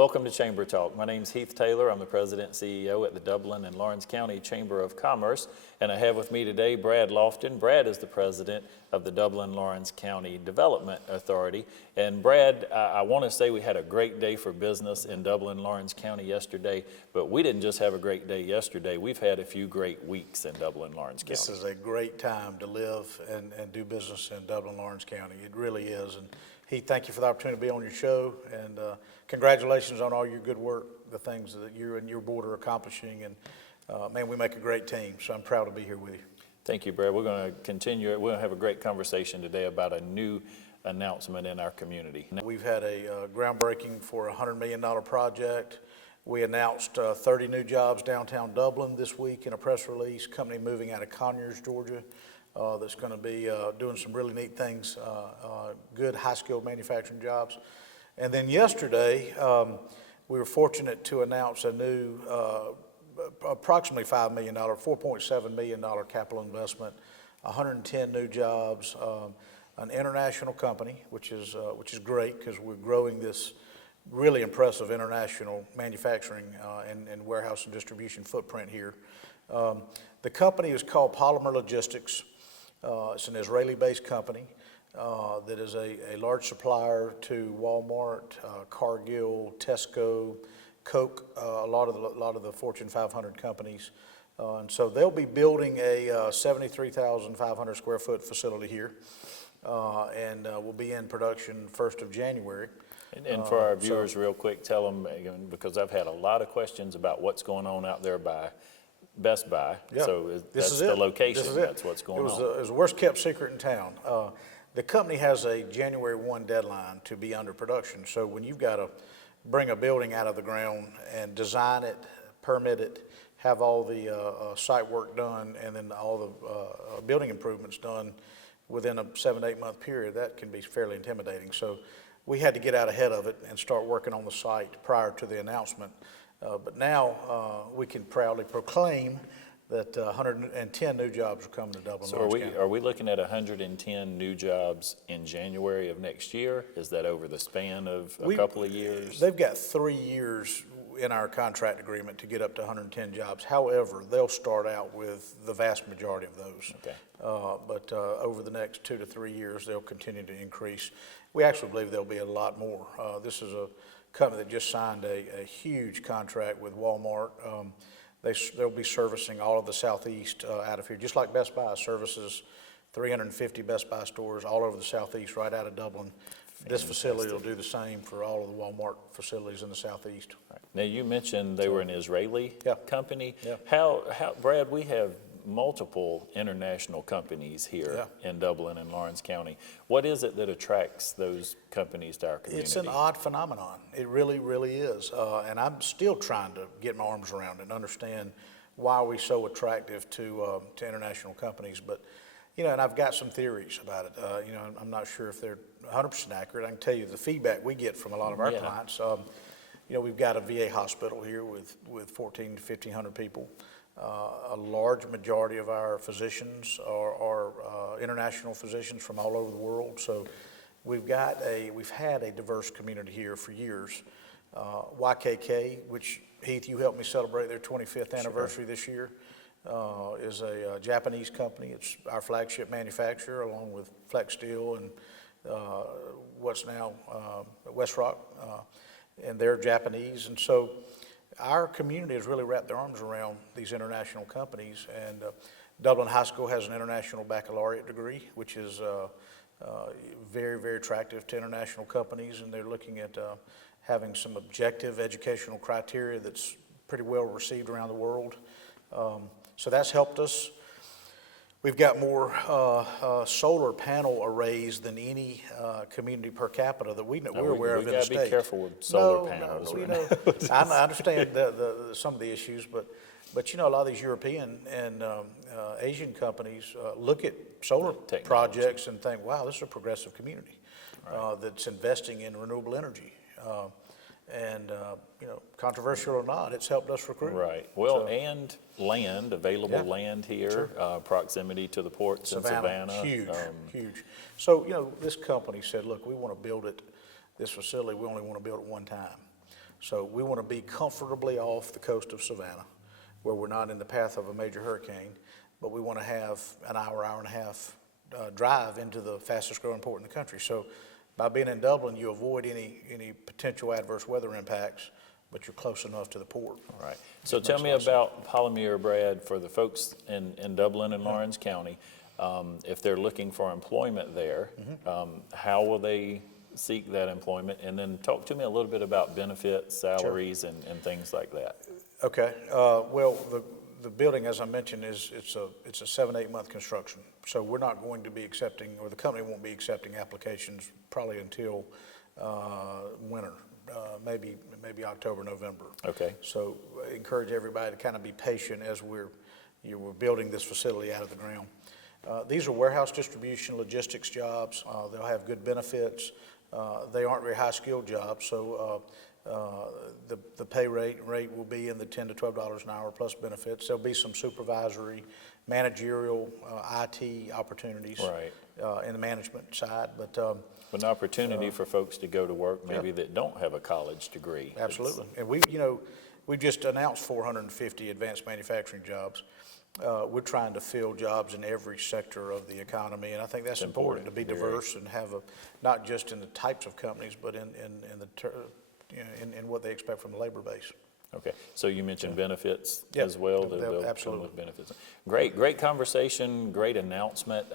Welcome to Chamber Talk. My name is Heath Taylor. I'm the President and CEO at the Dublin and Lawrence County Chamber of Commerce, and I have with me today Brad Lofton. Brad is the President of the Dublin-Lawrence County Development Authority. And Brad, I want to say we had a great day for business in Dublin-Lawrence County yesterday, but we didn't just have a great day yesterday. We've had a few great weeks in Dublin-Lawrence County. This is a great time to live and do business in Dublin-Lawrence County. It really is. And Heath, thank you for the opportunity to be on your show, and congratulations on all your good work, the things that you and your board are accomplishing, and man, we make a great team, so I'm proud to be here with you. Thank you, Brad. We're going to continue. We're going to have a great conversation today about a new announcement in our community. We've had a groundbreaking for a $100 million project. We announced 30 new jobs downtown Dublin this week in a press release. Company moving out of Conyers, Georgia, that's going to be doing some really neat things, good high-skilled manufacturing jobs. And then yesterday, we were fortunate to announce a new approximately $5 million, $4.7 million capital investment, 110 new jobs, an international company, which is great because we're growing this really impressive international manufacturing and warehouse and distribution footprint here. The company is called Polymer Logistics. It's an Israeli-based company that is a large supplier to Walmart, Cargill, Tesco, Coke, a lot of the Fortune 500 companies. And so they'll be building a 73,500 square foot facility here, and will be in production 1st of January. And for our viewers, real quick, tell them, because I've had a lot of questions about what's going on out there by Best Buy. Yeah, So that's the location. That's what's going on. It was the worst kept secret in town. The company has a January 1 deadline to be under production. So when you've got to bring a building out of the ground and design it, permit it, have all the site work done, and then all the building improvements done within a 7 to 8 month period, that can be fairly intimidating. So we had to get out ahead of it and start working on the site prior to the announcement. But now we can proudly proclaim that 110 new jobs are coming to Dublin. So are we looking at 110 new jobs in January of next year? Is that over the span of a couple of years? They've got 3 years in our contract agreement to get up to 110 jobs. However, they'll start out with the vast majority of those. Okay. But over the next 2 to 3 years, they'll continue to increase. We actually believe there'll be a lot more. This is a company that just signed a huge contract with Walmart. They'll be servicing all of the Southeast out of here, just like Best Buy services 350 Best Buy stores all over the Southeast right out of Dublin. Fantastic. This facility will do the same for all of the Walmart facilities in the Southeast. Right. Now, you mentioned they were an Israeli company. Yeah. How, Brad, we have multiple international companies here in Dublin and Lawrence County. What is it that attracts those companies to our community? It's an odd phenomenon. It really, really is. And I'm still trying to get my arms around it and understand why we're so attractive to international companies. But, you know, and I've got some theories about it. You know, I'm not sure if they're 100% accurate. I can tell you the feedback we get from a lot of our clients. You know, we've got a VA hospital here with 1,400 to 1,500 people. A large majority of our physicians are international physicians from all over the world. So we've had a diverse community here for years. YKK, which Heath, you helped me celebrate their 25th anniversary this year, is a Japanese company. It's our flagship manufacturer, along with Flex Steel and what's now West Rock, and they're Japanese. And so our community has really wrapped their arms around these international companies, and Dublin High School has an international baccalaureate degree, which is very, very attractive to international companies, and they're looking at having some objective educational criteria that's pretty well received around the world. So that's helped us. We've got more solar panel arrays than any community per capita that we're aware of in the state. We got to be careful with solar panels. No, you know, I understand some of the issues, but you know, a lot of these European and Asian companies look at solar projects and think, wow, this is a progressive community that's investing in renewable energy. And, you know, controversial or not, it's helped us recruit. Right. Well, and land, available land here, proximity to the ports in Savannah. Huge, huge. So, you know, this company said, look, we want to build this facility, we only want to build it one time. So we want to be comfortably off the coast of Savannah, where we're not in the path of a major hurricane, but we want to have an hour, hour and a half drive into the fastest growing port in the country. So by being in Dublin, you avoid any potential adverse weather impacts, but you're close enough to the port. All right. So tell me about Palomir, Brad, for the folks in Dublin and Lawrence County. If they're looking for employment there, how will they seek that employment? And then talk to me a little bit about benefits, salaries, and things like that. Okay. Well, the building, as I mentioned, it's a 7-8 month construction. So we're not going to be accepting, or the company won't be accepting applications probably until winter, maybe October, November. Okay. So I encourage everybody to kind of be patient as we're building this facility out of the ground. These are warehouse distribution, logistics jobs. They'll have good benefits. They aren't very high-skilled jobs, so the pay rate will be in the $10 to $12 an hour plus benefits. There'll be some supervisory, managerial, IT opportunities in the management side, but an opportunity for folks to go to work maybe that don't have a college degree. Absolutely. And we've just announced 450 advanced manufacturing jobs. We're trying to fill jobs in every sector of the economy, and I think that's important to be diverse and have not just in the types of companies, but in what they expect from the labor base. Okay, so you mentioned benefits as well. They'll absolutely. come with benefits. Great conversation, great announcement.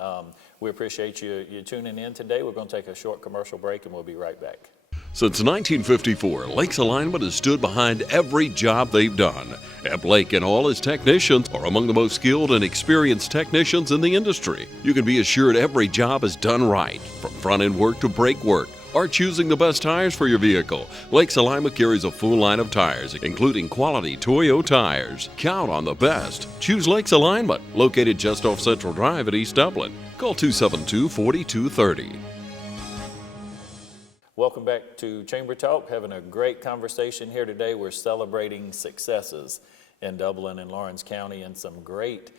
We appreciate you tuning in today. We're going to take a short commercial break, and we'll be right back. Since 1954, Lakes Alignment has stood behind every job they've done. And Blake and all his technicians are among the most skilled and experienced technicians in the industry. You can be assured every job is done right, from front-end work to brake work, or choosing the best tires for your vehicle. Lakes Alignment carries a full line of tires, including quality Toyo tires. Count on the best. Choose Lakes Alignment, located just off Central Drive at East Dublin. Call 272-4230. Welcome back to Chamber Talk. Having a great conversation here today. We're celebrating successes in Dublin and Lawrence County and some great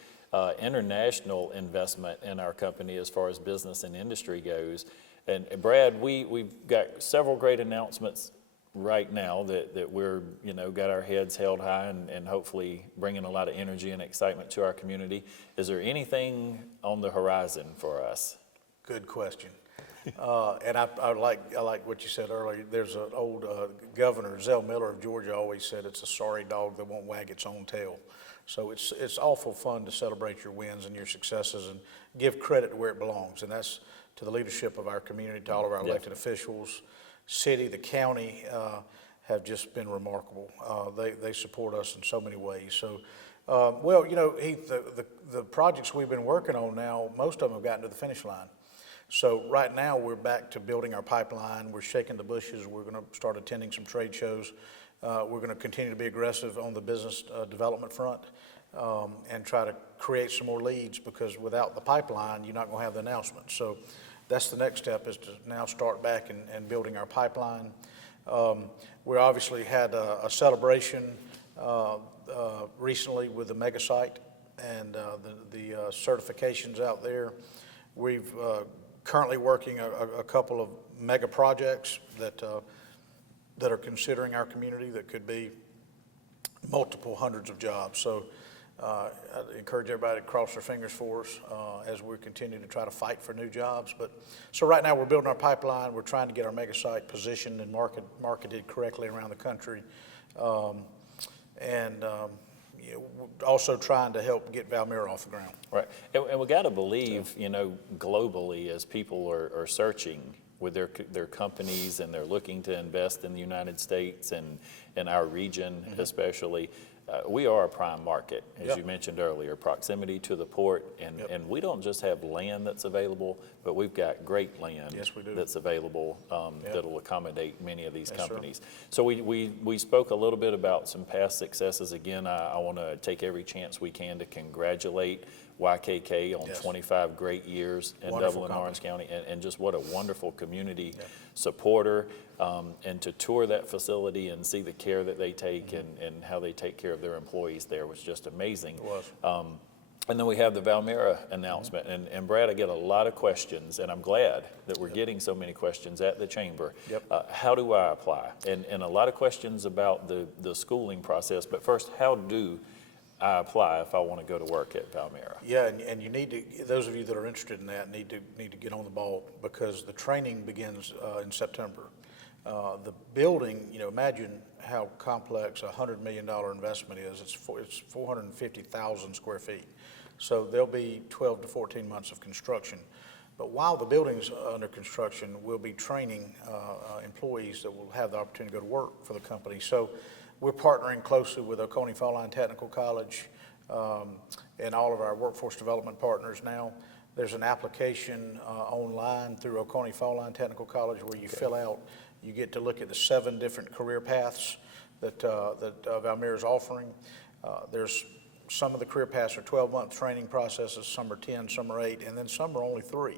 international investment in our company as far as business and industry goes. And Brad, we've got several great announcements right now that we're, got our heads held high and hopefully bringing a lot of energy and excitement to our community. Is there anything on the horizon for us? Good question. And I like what you said earlier. There's an old governor, Zell Miller of Georgia, always said it's a sorry dog that won't wag its own tail. So it's awful fun to celebrate your wins and your successes and give credit to where it belongs. And that's to the leadership of our community, to all of our elected officials, city, the county, have just been remarkable. They support us in so many ways. So, Heath, the projects we've been working on now, most of them have gotten to the finish line. So right now we're back to building our pipeline. We're shaking the bushes. We're going to start attending some trade shows. We're going to continue to be aggressive on the business development front and try to create some more leads, because without the pipeline, you're not going to have the announcement. So that's the next step, is to now start back and building our pipeline. We obviously had a celebration recently with the mega site and the certifications out there. We've currently working a couple of mega projects that are considering our community that could be multiple hundreds of jobs. So I encourage everybody to cross their fingers for us as we continue to try to fight for new jobs. So right now we're building our pipeline. We're trying to get our mega site positioned and marketed correctly around the country. Also trying to help get Valmera off the ground. Right, and we got to believe, globally, as people are searching with their companies and they're looking to invest in the United States and in our region especially, we are a prime market, as you mentioned earlier, proximity to the port, and we don't just have land that's available, but we've got great land that's available that'll accommodate many of these companies. So we spoke a little bit about some past successes. Again, I want to take every chance we can to congratulate YKK on 25 great years in Dublin and Lawrence County, and just what a wonderful community supporter, and to tour that facility and see the care that they take and how they take care of their employees there was just amazing. It was. And then we have the Valmera announcement. And Brad, I get a lot of questions, and I'm glad that we're getting so many questions at the Chamber. Yep. How do I apply? And a lot of questions about the schooling process. But first, how do I apply if I want to go to work at Valmera? Yeah, and you need to, those of you that are interested in that need to get on the ball, because the training begins in September. The building, imagine how complex a $100 million investment is. It's 450,000 square feet. So there'll be 12 to 14 months of construction. But while the building's under construction, we'll be training employees that will have the opportunity to go to work for the company. So we're partnering closely with Oconee Fall Line Technical College and all of our workforce development partners now. There's an application online through Oconee Fall Line Technical College where you fill out, you get to look at the 7 different career paths that Valmera is offering. There's some of the career paths are 12-month training processes, some are 10, some are 8, and then some are only 3.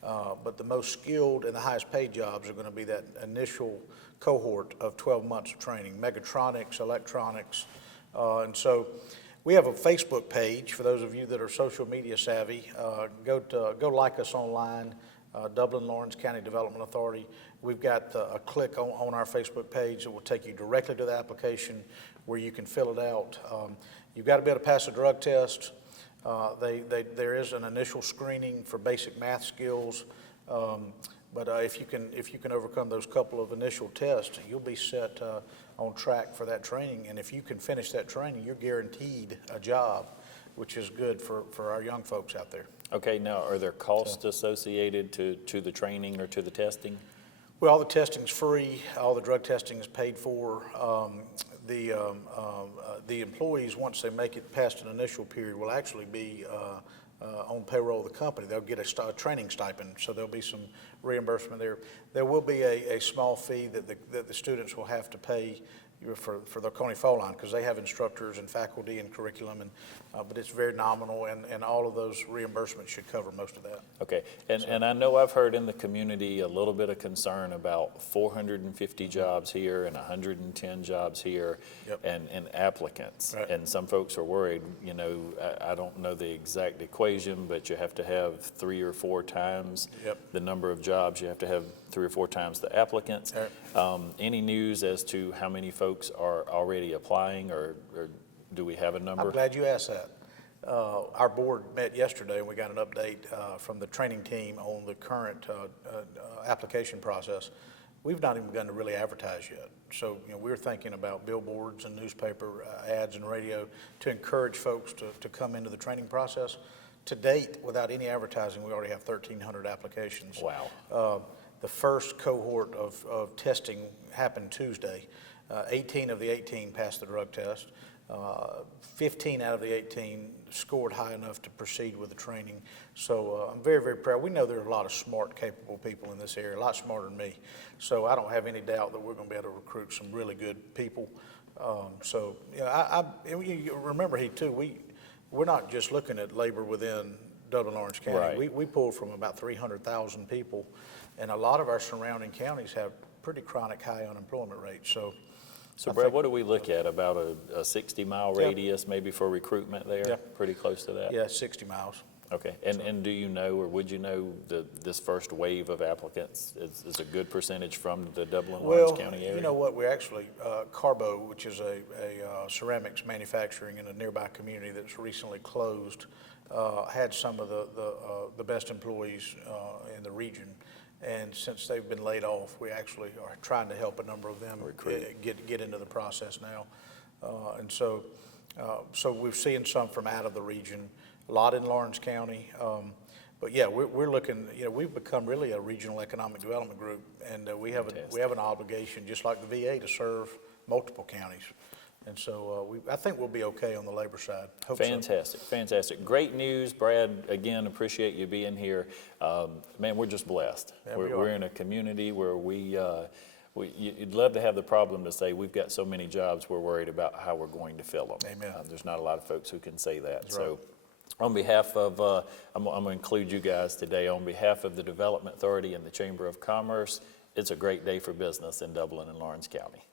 But the most skilled and the highest paid jobs are going to be that initial cohort of 12 months of training, mechatronics, electronics. And so we have a Facebook page for those of you that are social media savvy. Go like us online, Dublin Lawrence County Development Authority. We've got a click on our Facebook page that will take you directly to the application where you can fill it out. You've got to be able to pass a drug test. There is an initial screening for basic math skills, but if you can overcome those couple of initial tests, you'll be set on track for that training. And if you can finish that training, you're guaranteed a job, which is good for our young folks out there. Okay, now are there costs associated to the training or to the testing? Well, all the testing's free. All the drug testing is paid for. The employees, once they make it past an initial period, will actually be on payroll of the company. They'll get a training stipend, so there'll be some reimbursement there. There will be a small fee that the students will have to pay for the Oconee Fall Line, because they have instructors and faculty and curriculum, but it's very nominal, and all of those reimbursements should cover most of that. Okay, and I know I've heard in the community a little bit of concern about 450 jobs here and 110 jobs here. Yep. and applicants. Right. And some folks are worried, I don't know the exact equation, but you have to have 3 or 4 times Yep. the number of jobs. You have to have 3 or 4 times the applicants. Right. Any news as to how many folks are already applying, or do we have a number? I'm glad you asked that. Our board met yesterday, and we got an update from the training team on the current application process. We've not even begun to really advertise yet. So, we're thinking about billboards and newspaper ads and radio to encourage folks to come into the training process. To date, without any advertising, we already have 1,300 applications. Wow. The first cohort of testing happened Tuesday. 18 of the 18 passed the drug test. 15 out of the 18 scored high enough to proceed with the training. So I'm very, very proud. We know there are a lot of smart, capable people in this area, a lot smarter than me. So I don't have any doubt that we're going to be able to recruit some really good people. You remember, we're not just looking at labor within Dublin Lawrence County. Right. We pull from about 300,000 people, and a lot of our surrounding counties have pretty chronic high unemployment rates. So Brad, what do we look at? About a 60-mile Yep. radius maybe for recruitment there? Yep. Pretty close to that? Yeah, 60 miles. Okay, and do you know, or would you know, this first wave of applicants is a good percentage from the Dublin Lawrence County area? You know what, we actually, Carbo, which is a ceramics manufacturing in a nearby community that's recently closed, had some of the best employees in the region. And since they've been laid off, we actually are trying to help a number of them get into the process now. So we're seeing some from out of the region, a lot in Lawrence County. But yeah, we're looking, we've become really a regional economic development group, and we have an obligation, just like the VA, to serve multiple counties. And so I think we'll be okay on the labor side. Hope Fantastic, so. Fantastic. Great news, Brad. Again, appreciate you being here. Man, we're just blessed. Yeah, we're in a community where you'd love to have the problem to say we've got so many jobs, we're worried about how we're going to fill them. Amen. There's not a lot of folks who can say that. That's So. right. On behalf of, I'm going to include you guys today, on behalf of the Development Authority and the Chamber of Commerce, it's a great day for business in Dublin and Lawrence County.